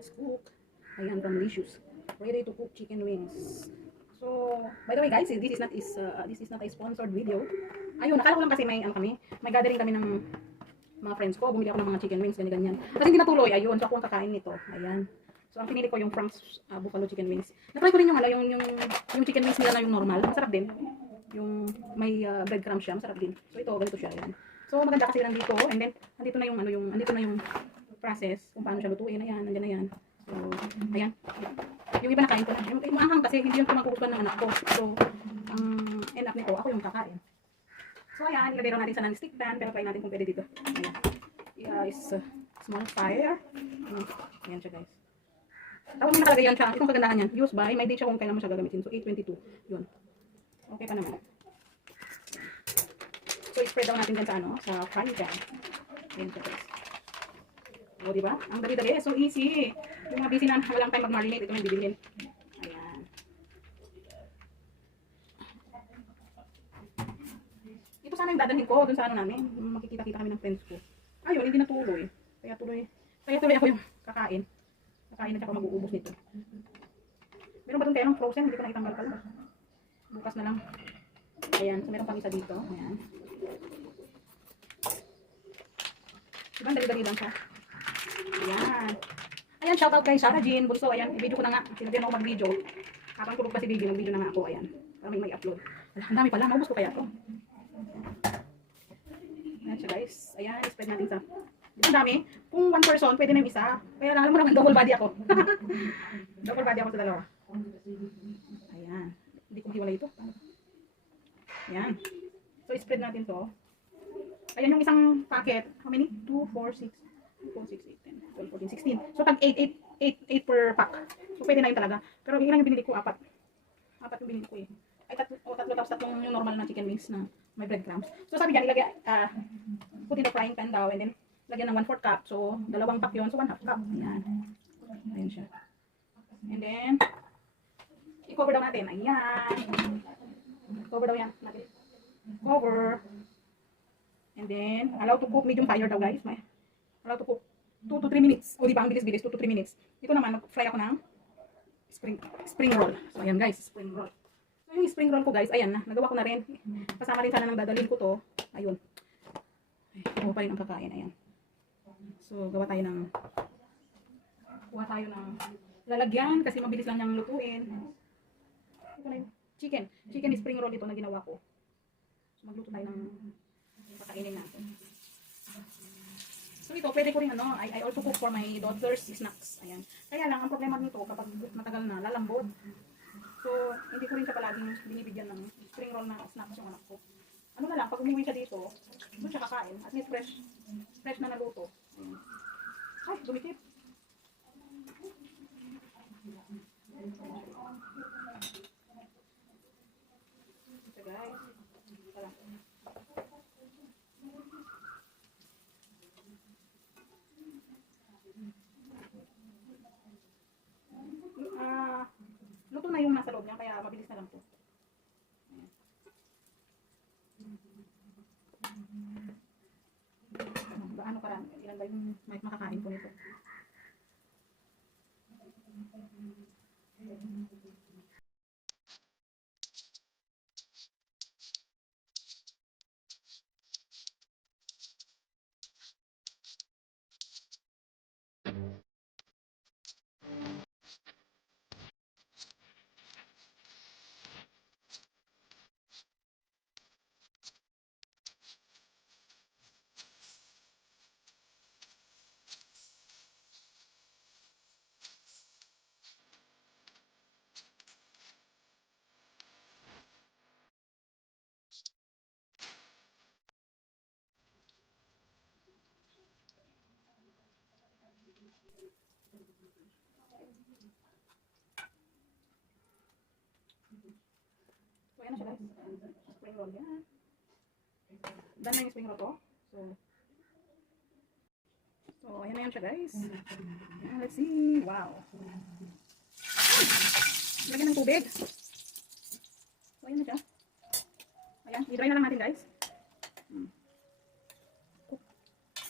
let's cook. Ayan, from Licious. Ready to cook chicken wings. So, by the way guys, this is not a sponsored video. Ayun, nakala ko lang kasi may gathering kami ng mga friends ko. Bumili ako ng mga chicken wings, ganyan-ganyan. Kasi hindi natuloy, ayun. So, ako ang kakain nito. Ayan. So, ang pinili ko yung Frank's Buffalo chicken wings. Na-try ko rin yung chicken wings nila na yung normal. Masarap din. Yung may breadcrumbs siya, masarap din. So, ito, ganito siya. Ayan. So, maganda kasi nandito. And then, andito na yung process kung paano siya lutuin. Ayan, nandiyan na yan. So, ayan. Yung iba nakain ko na. Yung maanghang kasi hindi yung kumangkukupan ng anak ko. So, ang end up nito, ako yung kakain. So, ayan. Ilagay natin sa non-stick pan. Pero try natin kung pwede dito. Ayan. Yeah, is small fire. Ayan siya, guys. Tapos may nakalagay yan siya. Itong kagandahan yan. Use by. May date siya kung kailan mo siya gagamitin. So, 8/22. Yun. Okay pa naman. So, i-spread daw natin dyan sa sa frying pan. Ayan siya, guys. O, diba? Ang dali-dali. So, easy. Yung mga busy na walang time mag-marinate, ito na yung bibilhin. Ayan. Ito sana yung dadalhin ko dun sa namin. Makikita-kita kami ng friends ko. Ayun, hindi natuloy. Kaya tuloy ako yung kakain. Kakain na siya ako mag-uubos nito. Meron ba dun kaya ng frozen? Hindi ko na itanggal pala. Bukas na lang. Ayan. So, meron pang isa dito. Ayan. Diba, dali-dali lang siya. Ayan. Ayan, shoutout kay Sarah Jean Bulso. Ayan, i-video ko na nga. Sinabihan ako mag-video. Habang tulog pa si Bibi, mag-video na nga ako. Ayan. Para may upload. Ang dami pala. Maubos ko kaya to. Ayan siya, guys. Ayan, spread natin sa... Ang dami. Kung one person, pwede na yung isa. Kaya lang, alam mo naman, double body ako. Double body ako sa dalawa. Ayan. Hindi ko mahiwalay ito. Ayan. So, spread natin to. Ayan yung isang packet. How many? 2, 4, 6, 4, 6, 8, 10, 12, 14, 16. So, tag 8 per pack. So, pwede na yun talaga. Pero ilan yung binili ko? 4. 4 yung binili ko eh. Ay, tatlo tapos tatlong yung normal na chicken wings na may breadcrumbs. So, sabi niya, ilagay, put in the frying pan daw, and then, lagyan ng 1/4 cup. So, 2 pack yun. So, 1/2 cup. Ayan. Ayan siya. And then, i-cover daw natin. Ayan. Cover daw yan natin. Cover. And then, allow to cook medium fire daw, guys. Allow to cook 2 to 3 minutes. O, di ba? Ang bilis-bilis. 2 to 3 minutes. Ito naman, mag-fry ako ng spring roll. So, ayan, guys. Spring roll. So, yung spring roll ko, guys, ayan na. Nagawa ko na rin. Kasama rin sana ng dadalhin ko to. Ayun. Ay, ako pa rin ang kakain. Ayan. So, kuha tayo ng lalagyan kasi mabilis lang niyang lutuin. Ito na yung chicken spring roll dito na ginawa ko. So, magluto tayo ng pakainin natin. So, ito, pwede ko rin I also cook for my daughter's snacks. Ayan. Kaya lang, ang problema nito, kapag matagal na, lalambot. So, hindi ko rin siya palaging binibigyan ng spring roll na snacks yung anak ko. Ano na lang, pag umuwi siya dito, doon siya kakain. At least fresh na naluto. Ayan. Ay, dumikit. Ito guys. Tara. Luto na yung nasa loob niya, kaya mabilis na lang po. Gaano karami? Ilan ba yung makakain po nito? So, ayan na siya guys. Spring roll yan. Done na yung spring roll ko. So, ayan na yan siya guys. Ayan, let's see. Wow. Lagyan ng tubig. So, ayan na siya. Ayan, i-dry na lang natin guys.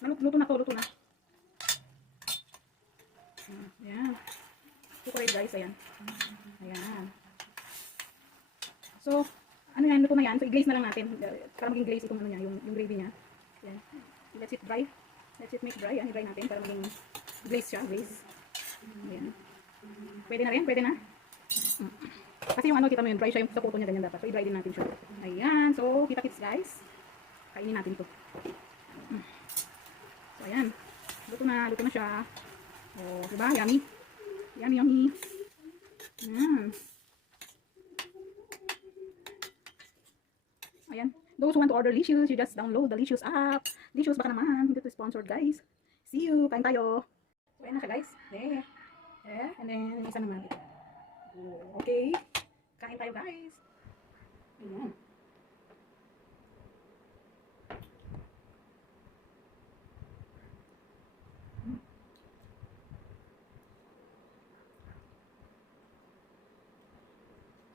Luto na to, luto na. Ayan. Chocolate guys, ayan. Ayan. So, ano yan, luto na yan. So, i-glaze na lang natin. Para maging glaze itong ano niya, yung gravy niya. Ayan. Let's it dry. Let's it make dry. Ayan, i-dry natin para maging glaze siya, glaze. Ayan. Pwede na rin, pwede na. Kasi yung ano, kita mo yun, dry siya yung sa puto niya, ganyan dapat. So, i-dry din natin siya. Ayan. So, kita-kits guys. Kainin natin to. So, ayan. Luto na siya. Oh, diba? Yummy. Yummy, yummy. Ayan. Ayan. Those who want to order Licious, you just download the Licious app. Licious baka naman. Hindi to sponsored guys. See you. Kain tayo. So, ayan na siya guys. There. Yeah. And then, isa naman. Okay. Kain tayo guys. Ayan.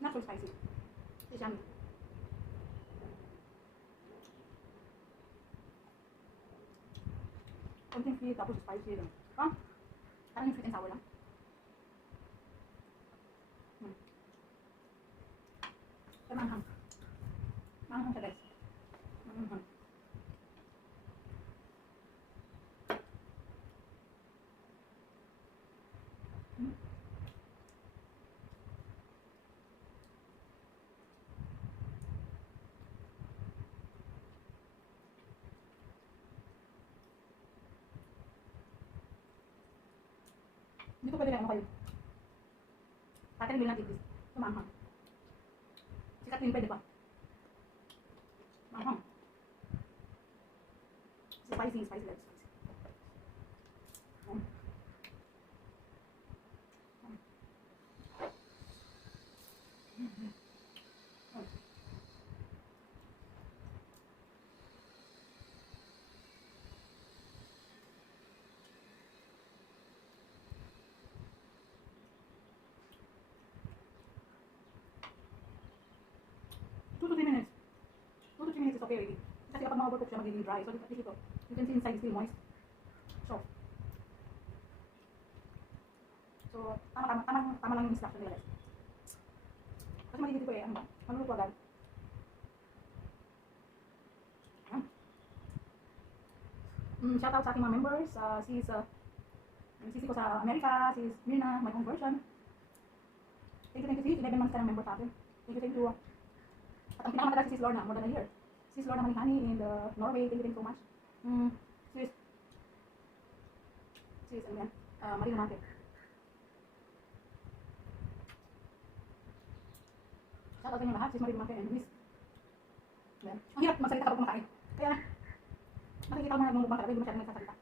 Not so spicy. It's yummy. Konting sweet tapos spicy lang. Ah, parang yung sweet and sour lang. Manghang. Manghang siya guys. Manghang. Hindi ko pwede na ano kayo. Tatay nila natin this. Manghang. Si Kathleen pwede pa. Manghang. Spicy, spicy like spicy. Two to 3 minutes. 2 to 3 minutes is okay already. Kasi kapag ma-overcook siya, magiging dry. So, at least ito, you can see inside is still moist. So, tama lang yung instruction nila guys. Kasi magiging ko ano ba? Maluluto agad. Shout out sa ating mga members. She's sisi ko sa Amerika, si Mirna, my own version. Thank you, sis. 11 months ka ng member sa atin. Thank you. At ang pinakamatagal si Sis Lorna, more than a year. Sis Lorna Manihani in Norway, thank you so much. Sis, ano yan? Marina Mante. Shout out sa inyo lahat, Sis Marina Mante and Miss. Yan. Ang hirap magsalita kapag kumakain. Kaya na, nakikita ko na nagmumukbang talaga, hindi masyadong nagsasalita.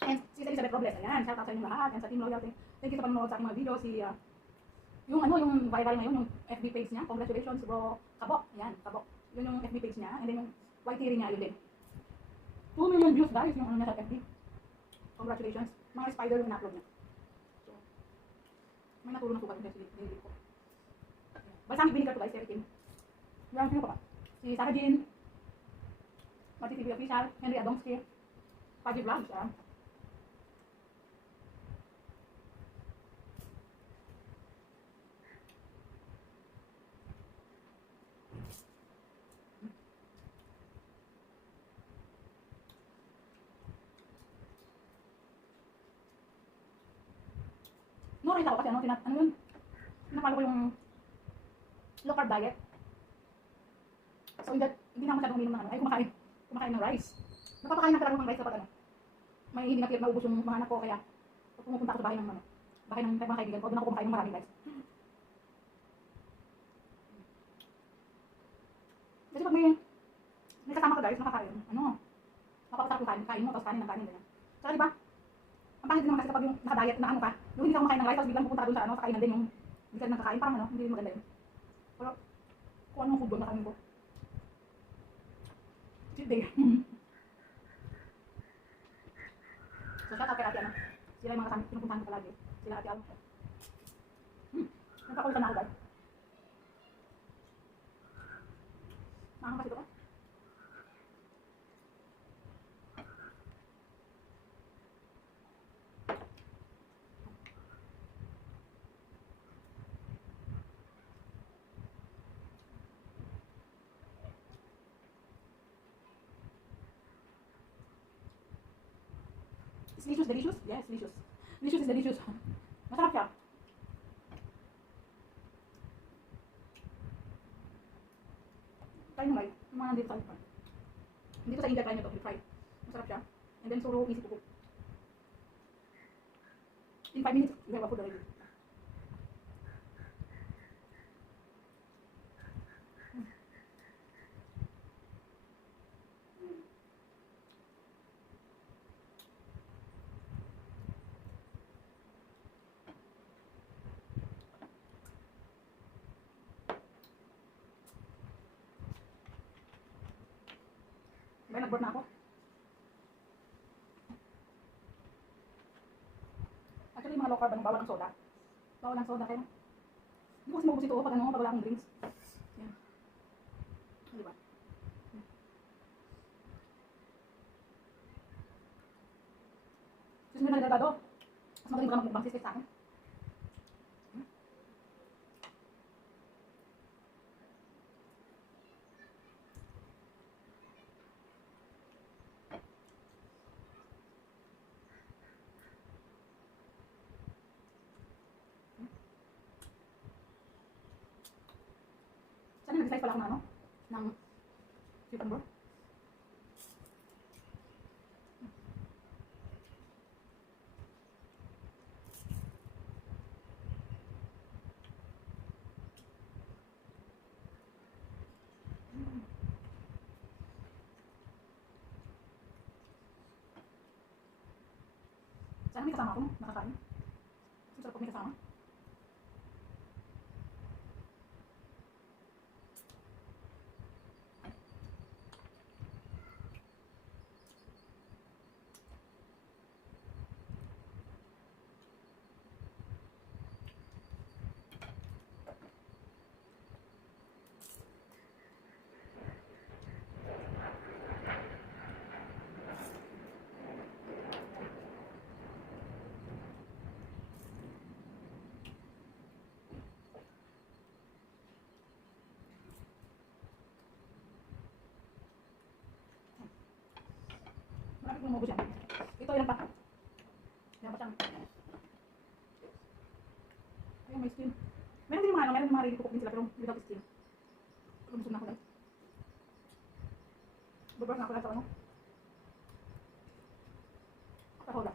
And si Elizabeth Robles, ayan, shout out sa inyo lahat, and sa Team Loyalty. Thank you sa panonood sa aking mga video. Yung viral ngayon, yung FB page niya, congratulations bro, Kabo, ayan, Kabo. Yun yung FB page niya, and then yung YT rin niya, yun din. 2 million views guys, yung ano niya sa FB. Congratulations. Mga spider yung na-upload niya. So, may natulong na sugat yung video ko. Balsamic vinegar to guys, everything. Meron sino pa ba? Si Sarah Jean, Marty TV Official, Henry Adomski, Paji Vlogs, no, rin ako kasi ano yun? Napalo ko yung low carb diet. So, hindi na ako masyadong uminom ng ano. Ay, kumakain ng rice. Napapakain na talaga ng rice kapag ano. May hindi na maubos yung mga anak ko, kaya pumupunta ako sa bahay ng mga kaibigan ko, doon ako kumakain ng maraming rice. Kasi pag may kasama ka guys, nakakain, mapapasarap yung kain mo, tapos kanin, ganyan. Saka diba, ang pangit din naman kasi kapag yung naka-diet na ano ka, yung hindi ka kumakain ng rice, tapos biglang pupunta ka doon sa kainan din yung hindi ka nakakain, parang hindi maganda yun. Pero, kung anong food doon, nakain ko. Cheat day. So, shout out kay Ate sila yung mga pinupuntahan ko palagi. Sila Ate Al. Nagkakulitan na ako guys. Nakakang kasi ito ko. It's delicious, delicious? Yes, delicious. Delicious is delicious. Masarap siya. Try mo guys. Yung mga dito sa India. Dito sa India, try nyo ito. Try. Masarap siya. And then, so easy to cook. In 5 minutes, you have a food already. May nag-burn na ako. Actually, mga low carb, bawal ang soda. Bawal ang soda, kaya hindi ko kasi maubos ito pag ano, pag wala akong drinks. Yan. Diba? Sus mo na nagagado. Mas magaling ka mag-mukbang sis sa akin. Sana nag-slice pala ako ng ano? Ng cucumber. Sana may kasama ako, nakakain. Masarap pag may kasama. Malapit mo mabos yan. Ito, ilan pa? Ilan pa siyang. Ayun, may skin. Meron din mga ano, meron din mga ready to cook din sila, pero without skin. Lumusog na ako guys. Babras na ako lang sa ano. Sa hola.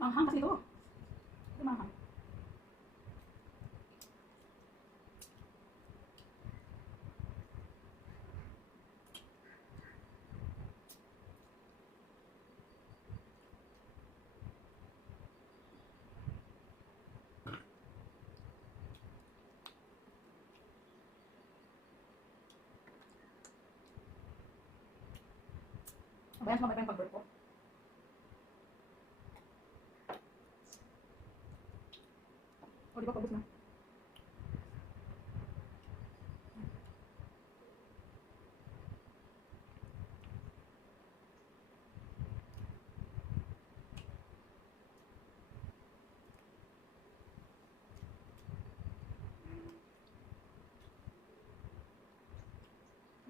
Manghang kasi ito. Ito manghang. Abayan, sumabay pa yung pag-burp ko. O, di ba pabos na?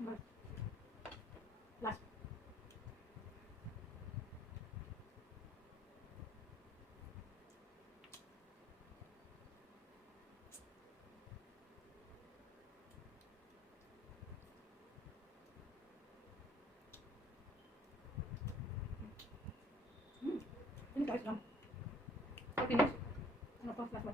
Alright. Last one.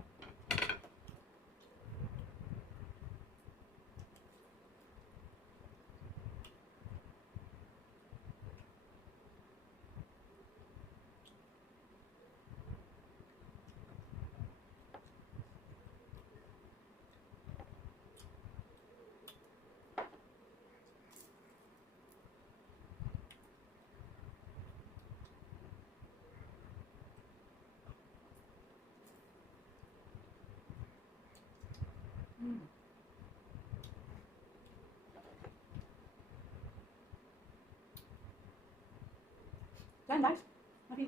Yan guys,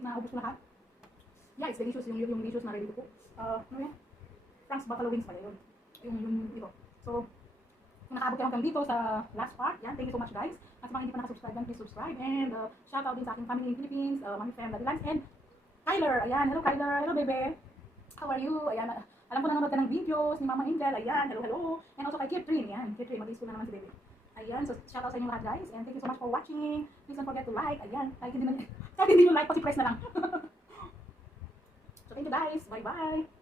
naubos ko lahat. Yeah, it's delicious yung delicious na ready to cook. Ano yan? Frank's Buffalo Wings pala yun. Yung ito. So, kung nakaabot ka hanggang dito sa last part, yan, thank you so much guys. At sa mga hindi pa nakasubscribe yan, please subscribe. And shout out din sa aking family in Philippines, Mami Fem, Daddy Lance, and Kyler. Ayan, hello Kyler, hello bebe. How are you? Ayan, alam ko nanonood ka ng videos ni Mama Angel. Ayan, hello, hello. And also kay Kitrin, ayan, Kitrin, mag-i-school na naman si bebe. Ayan, so shout out sa inyo lahat guys. And thank you so much for watching. Please don't forget to like. Ayan, kahit hindi nyo like, paki-press na lang. So thank you guys. Bye-bye.